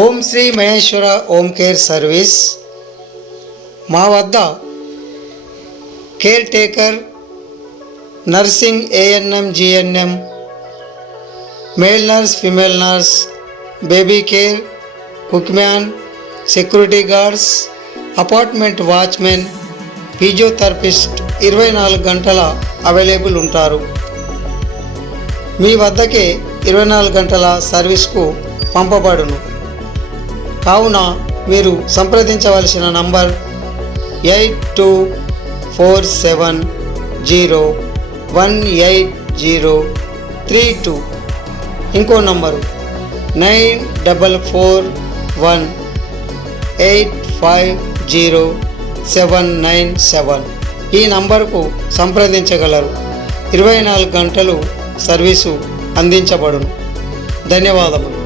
ఓం Shri Maheshwara home care service. మా వద్ద care taker, nursing, ANM, GNM, male nurse, female nurse, baby care, cook man, security guards, apartment watchmen, physiotherapist 24 గంటల available ఉంటారు. మీ వద్దకే 24 గంటల సర్వీస్కు పంపబడును. కావున మీరు సంప్రదించవలసిన నంబర్ 8247018032. ఇంకో నంబరు 9441850797. ఈ నంబరుకు సంప్రదించగలరు. 24 గంటలు సర్వీసు అందించబడును. ధన్యవాదములు.